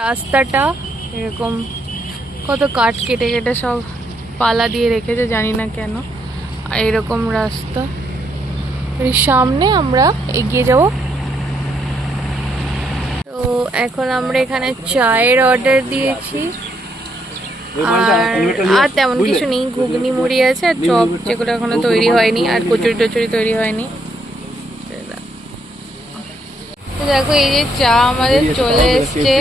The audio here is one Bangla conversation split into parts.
রাস্তাটা এরকম কত কাঠ কেটে কেটে সব পালা দিয়ে রেখেছে, জানি না কেন। আর এরকম রাস্তা, এর সামনে আমরা এগিয়ে যাব। তো এখন আমরা এখানে চায়ের অর্ডার দিয়েছি, আর তেমন কিছু নেই। ঘুগনি মুড়ি আছে আর চপ, যেগুলো এখনো তৈরি হয়নি, আর কচুরি টচুরি তৈরি হয়নি। তো দেখো এই যে চা আমাদের চলে এসছে,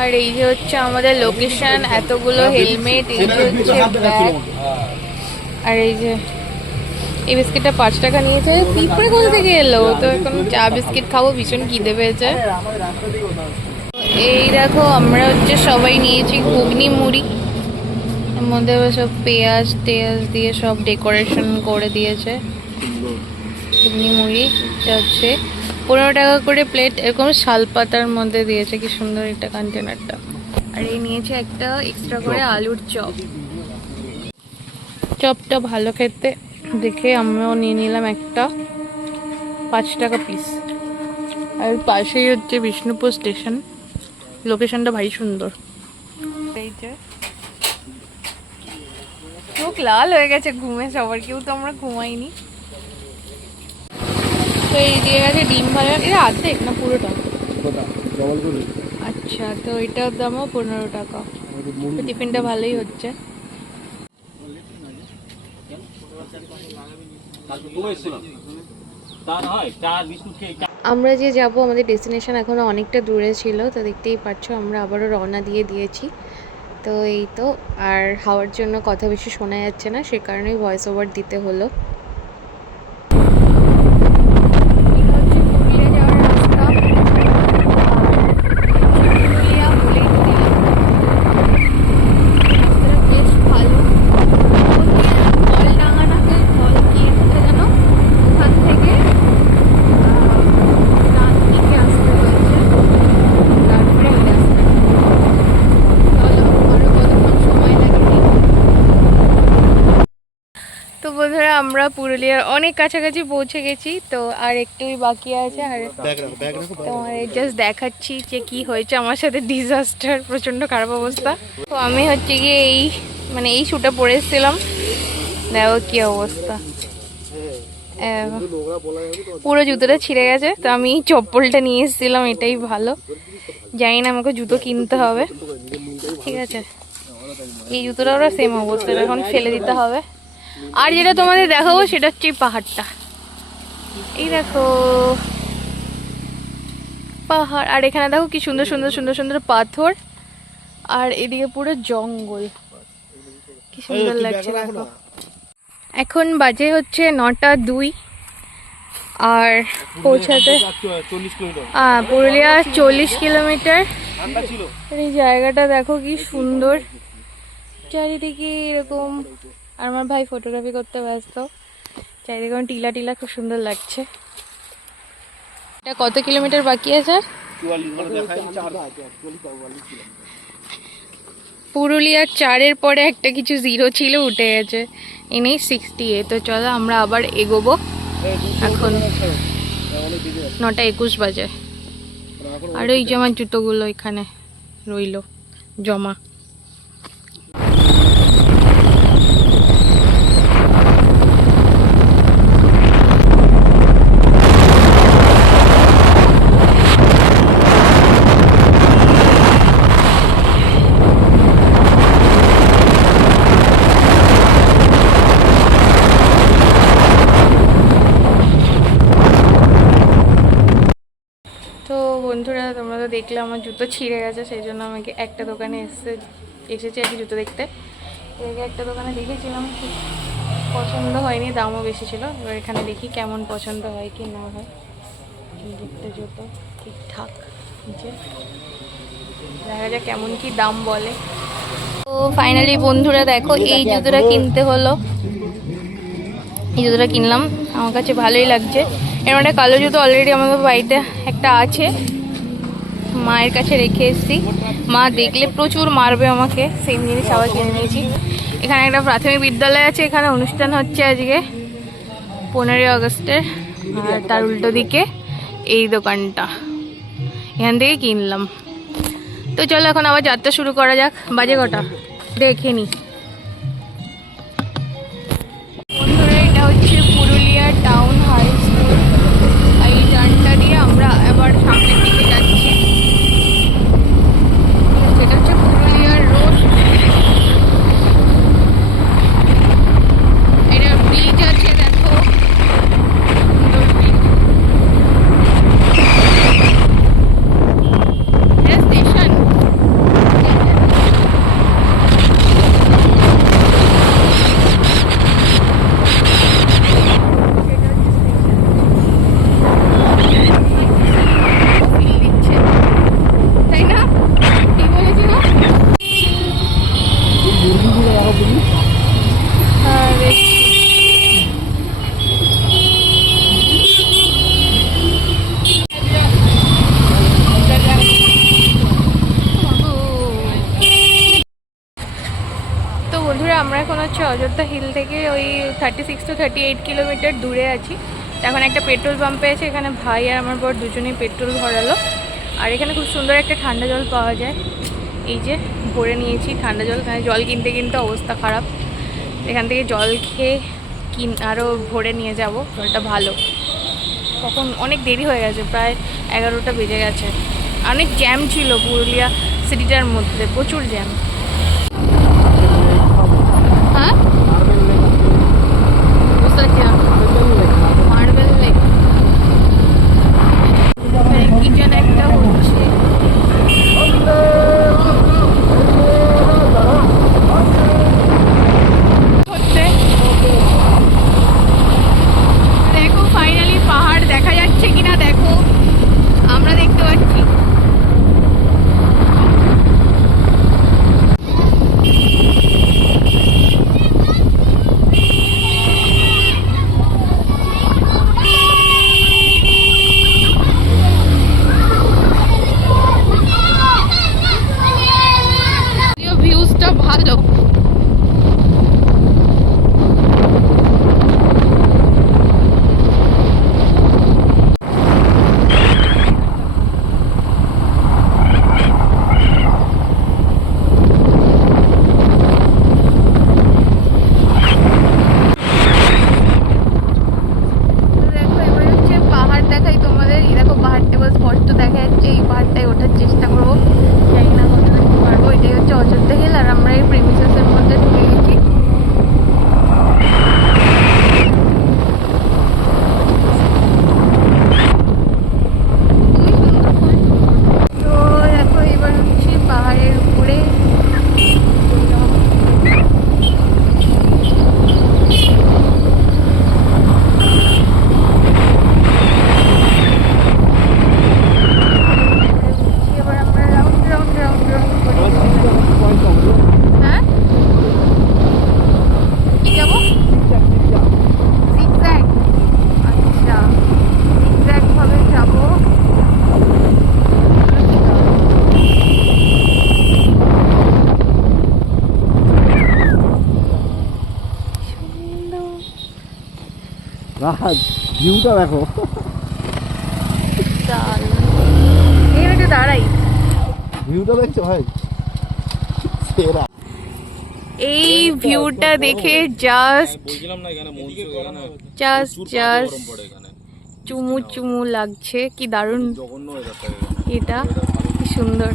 আর এই যে হচ্ছে আমাদের লোকেশন, এতগুলো হেলমেট, এই যে হচ্ছে ব্যাগ, আর এই যে এই বিস্কিটটা 5 টাকা নিয়েছে। পিঁপড়ে কোথা থেকে এলো? তো এখন চা বিস্কিট খাবো, ভীষণ খিদে পেয়েছে। এই দেখো আমরা হচ্ছে সবাই নিয়েছি ঘুগনি মুড়ি, এর মধ্যে সব পেঁয়াজ টেয়াজ দিয়ে সব ডেকোরেশন করে দিয়েছে। ঘুগনি মুড়ি হচ্ছে 15 টাকা করে প্লেট, এরকম শালপাতার মধ্যে দিয়েছে, কি সুন্দর একটা কন্টেনারটা। আর এই নিয়েছে একটা এক্সট্রা করে আলুর চপ। চপটা ভালো খেতে দেখে আমরাও নিয়ে নিলাম একটা, 5 টাকা পিস। আর পাশেই হচ্ছে বিষ্ণুপুর স্টেশন, লোকেশনটা ভাই সুন্দর। এই যে চোখ লাল হয়ে গেছে ঘুমে সবার, কেউ তো আমরা ঘুমাইনি। তো এই দিয়ে গেছে ডিম ভাজা, এটা অর্ধেক না পুরোটা? আচ্ছা, তো এটার দামও 15 টাকা। টিফিনটা ভালোই হচ্ছে। আমরা যে যাব, আমাদের ডেস্টিনেশন এখনো অনেকটা দূরে ছিল, তো দেখতেই পাচ্ছ আমরা আবারও রওনা দিয়ে দিয়েছি। তো এই তো, আর হাওয়ার জন্য কথা বেশি শোনা যাচ্ছে না, সে কারণেই ভয়েস ওভার দিতে হলো। তো বন্ধুরা, আমরা পুরুলিয়ার অনেক কাছাকাছি পৌঁছে গেছি, তো আর একটুই বাকি আছে। আর তোমার জাস্ট দেখাচ্ছি যে কি হয়েছে আমার সাথে, ডিজাস্টার, প্রচণ্ড খারাপ অবস্থা। তো আমি হচ্ছে গিয়ে এই শুটা পরে এসেছিলাম, দেখো কি অবস্থা, পুরো জুতোটা ছিঁড়ে গেছে। তো আমি চপ্পলটা নিয়ে এসেছিলাম, এটাই ভালো। জানি না, আমাকে জুতো কিনতে হবে, ঠিক আছে। এই জুতোটা ওরা সেম অবস্থা, এখন ফেলে দিতে হবে। আর যেটা তোমাদের দেখাবো সেটা হচ্ছে এই পাহাড়টা, এই দেখো পাহাড়। আর এখানে দেখো কি সুন্দর সুন্দর সুন্দর সুন্দর পাথর, আর এদিকে পুরো জঙ্গল, কি সুন্দর লাগছে দেখো। এখন বাজে হচ্ছে 9টা 2, আর পৌঁছাতে পুরুলিয়া 40 কিলোমিটার। এই জায়গাটা দেখো কি সুন্দর, চারিদিকে এরকম। আর আমার ভাই ফটোগ্রাফি করতে ব্যস্ত, চারিদিকে টিলা টিলা, খুব সুন্দর লাগছে। এটা কত কিলোমিটার বাকি আছে? পুরুলিয়ার 4-এর পরে একটা কিছু 0 ছিল, উঠে গেছে, এনেই 68। তো চলো আমরা আবার এগোবো। এখন 9টা 21 বাজে। আর এই যে আমার জুতোগুলো এখানে রইলো জমা। তো বন্ধুরা, তোমরা তো দেখলে আমার জুতো ছিঁড়ে গেছে, সেই জন্য আমাকে একটা দোকানে এসেছি আর কি জুতো দেখতে। এর একটা দোকানে দেখেছিলাম, ঠিক পছন্দ হয়নি, দামও বেশি ছিল। এবার এখানে দেখি কেমন পছন্দ হয় কি না হয়। দেখতে জুতো ঠিকঠাক, যে দেখা যাক কেমন কি দাম বলে। তো ফাইনালি বন্ধুরা দেখো, এই জুতোটা কিনতে হলো। এই জুতোটা কিনলাম, আমার কাছে ভালোই লাগছে। এর একটা কালো জুতো অলরেডি আমাদের বাড়িতে একটা আছে, মায়ের কাছে রেখে এসেছি। মা দেখলে প্রচুর মারবে আমাকে, সেম জিনিস আবার কিনে নিয়েছি। এখানে একটা প্রাথমিক বিদ্যালয় আছে, এখানে অনুষ্ঠান হচ্ছে আজকে 15ই আগস্টের। আর তার উল্টো দিকে এই দোকানটা, এখান থেকে কিনলাম। তো চলো এখন আবার যাত্রা শুরু করা যাক। বাজে কটা দেখে নি। বন্ধুরা এটা হচ্ছে পুরুলিয়া টাউন হাই স্কুল। এই টার্নটা দিয়ে আমরা এবার সামনের দিকে যাচ্ছি। এটা হচ্ছে পুরুলিয়ার রোড। এটা ব্রিজ আছে দেখো, সুন্দর ব্রিজ। এটা স্টেশন। তো বন্ধুরা আমরা এখন হচ্ছে অযোধ্যা হিল থেকে ওই 36 to 38 কিলোমিটার দূরে আছি। এখন একটা পেট্রোল পাম্পে আছে, এখানে ভাই আর আমার বর দুজনেই পেট্রোল ভরালো। আর এখানে খুব সুন্দর একটা ঠান্ডা জল পাওয়া যায়। এই যে ভরে নিয়েছি ঠান্ডা জল। এখানে জল কিনতে কিনতে অবস্থা খারাপ। এখান থেকে জল খেয়ে আরও ভরে নিয়ে যাব। জলটা ভালো। তখন অনেক দেরি হয়ে গেছে, প্রায় 11টা বেজে গেছে। অনেক জ্যাম ছিল পুরুলিয়া সিটিটার মধ্যে, প্রচুর জ্যাম। হ্যাঁ বুঝতে পারছি না। মার্বেল লেক কিচেন একটা হচ্ছে। দেখো ফাইনালি পাহাড় দেখা যাচ্ছে কিনা দেখো, আমরা দেখতে পাচ্ছি। ভিউজটা ভালো। স্পষ্ট দেখা যাচ্ছে, এই পাহাড়টায় ওঠার চেষ্টা করবো। জানি না কতটা কি পারবো। এটাই হচ্ছে অযোধ্যা হিল আর আমরা এই প্রেমিসেসের মধ্যে ঢুকে গেছি। তো দেখো এবার হচ্ছে পাহাড়ের উপরে। ভিউটা দেখো, একটু দাঁড়াই। ভিউটা দেখছো ভাই, সেরা। এই ভিউটা দেখে জাস্ট চুমু চুমু লাগছে। কি দারুণ এটা, কি সুন্দর।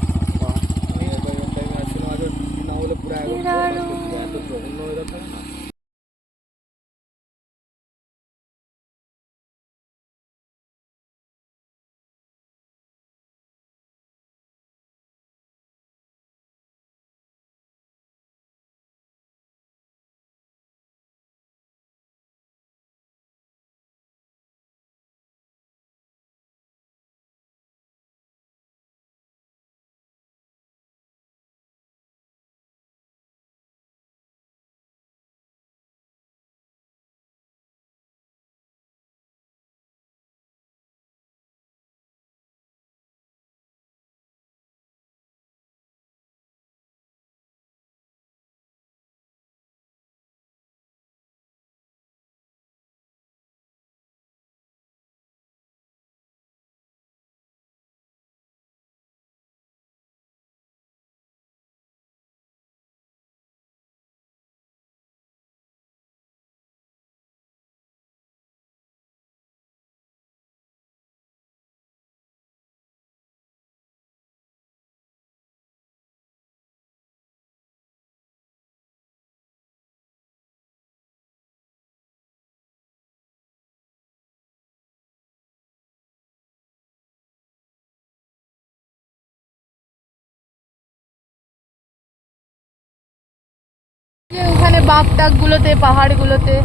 যে ওখানে বাঘ টাকগুলোতে, পাহাড়গুলোতে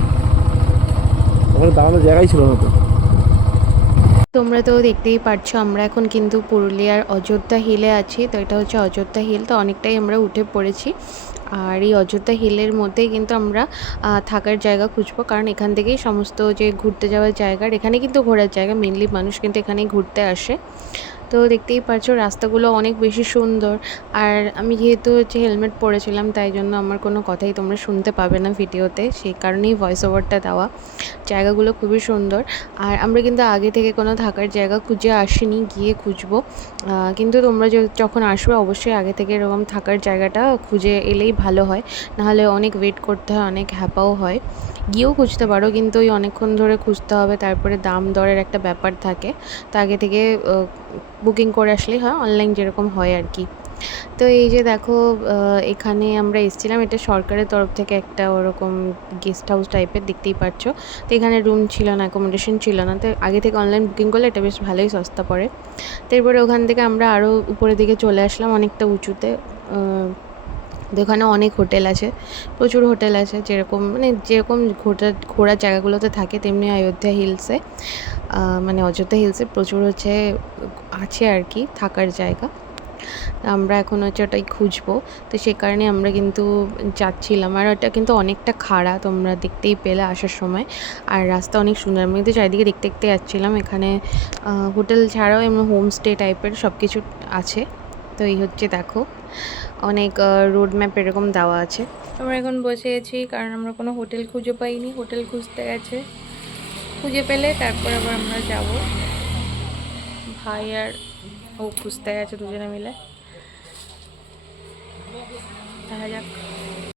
ওখানে দাঁড়ানোর জায়গাই ছিল না তো। তোমরা তো দেখতেই পারছো আমরা এখন কিন্তু পুরুলিয়ার অযোধ্যা হিলে আছি। তো এটা হচ্ছে অযোধ্যা হিল, তো অনেকটাই আমরা উঠে পড়েছি। আর এই অযোধ্যা হিলের মধ্যেই কিন্তু আমরা থাকার জায়গা খুঁজবো, কারণ এখান থেকেই সমস্ত যে ঘুরতে যাওয়ার জায়গা, এখানে কিন্তু ঘোরার জায়গা, মেনলি মানুষ কিন্তু এখানেই ঘুরতে আসে। তো দেখতেই পাচ্ছ রাস্তাগুলো অনেক বেশি সুন্দর। আর আমি যেহেতু হচ্ছে হেলমেট পরেছিলাম, তাই জন্য আমার কোনো কথাই তোমরা শুনতে পাবে না ভিডিওতে, সেই কারণেই ভয়েস ওভারটা দেওয়া। জায়গাগুলো খুবই সুন্দর। আর আমরা কিন্তু আগে থেকে কোনো থাকার জায়গা খুঁজে আসিনি, গিয়ে খুঁজবো। কিন্তু তোমরা যখন আসবে অবশ্যই আগে থেকে এরকম থাকার জায়গাটা খুঁজে এলেই ভালো হয়, নাহলে অনেক ওয়েট করতে হয়, অনেক হ্যাপাও হয়। গিয়েও খুঁজতে পারো, কিন্তু ওই অনেকক্ষণ ধরে খুঁজতে হবে, তারপরে দাম দরের একটা ব্যাপার থাকে। তো আগে থেকে বুকিং করে আসলেই হয়, অনলাইন যেরকম হয় আর কি। তো এই যে দেখো এখানে আমরা এসেছিলাম, এটা সরকারের তরফ থেকে একটা ওরকম গেস্ট হাউস টাইপের, দেখতেই পাচ্ছ। তো এখানে রুম ছিল না, অ্যাকোমোডেশন ছিল না, তো আগে থেকে অনলাইন বুকিং করলে এটা বেশ ভালোই সস্তা পড়ে। তো এরপরে ওখান থেকে আমরা আরও উপরের দিকে চলে আসলাম, অনেকটা উঁচুতে। তো ওখানে অনেক হোটেল আছে, প্রচুর হোটেল আছে, যেরকম মানে যেরকম ঘোরার জায়গাগুলোতে থাকে তেমনি অযোধ্যা হিলসে, মানে অযোধ্যা হিলসে প্রচুর হচ্ছে আছে আর কি থাকার জায়গা। আমরা এখন হচ্ছে ওটাই খুঁজবো। তো সে কারণে আমরা কিন্তু যাচ্ছিলাম, আর ওটা কিন্তু অনেকটা খাড়া, তোমরা দেখতেই পেলে আসার সময়। আর রাস্তা অনেক সুন্দর, আমি কিন্তু চারিদিকে দেখতে দেখতে যাচ্ছিলাম। এখানে হোটেল ছাড়াও এমনি হোমস্টে টাইপের সব কিছু আছে। তো এই হচ্ছে দেখো অনেক রোড ম্যাপ এরকম দেওয়া আছে। আমরা এখন বসে আছি কারণ আমরা কোনো হোটেল খুঁজে পাইনি, হোটেল খুঁজতে গেছে, খুঁজে পেলে তারপর আবার আমরা যাব। ভাই আর ও খুঁজতে গেছে দুজনে মিলে, দেখা যাক।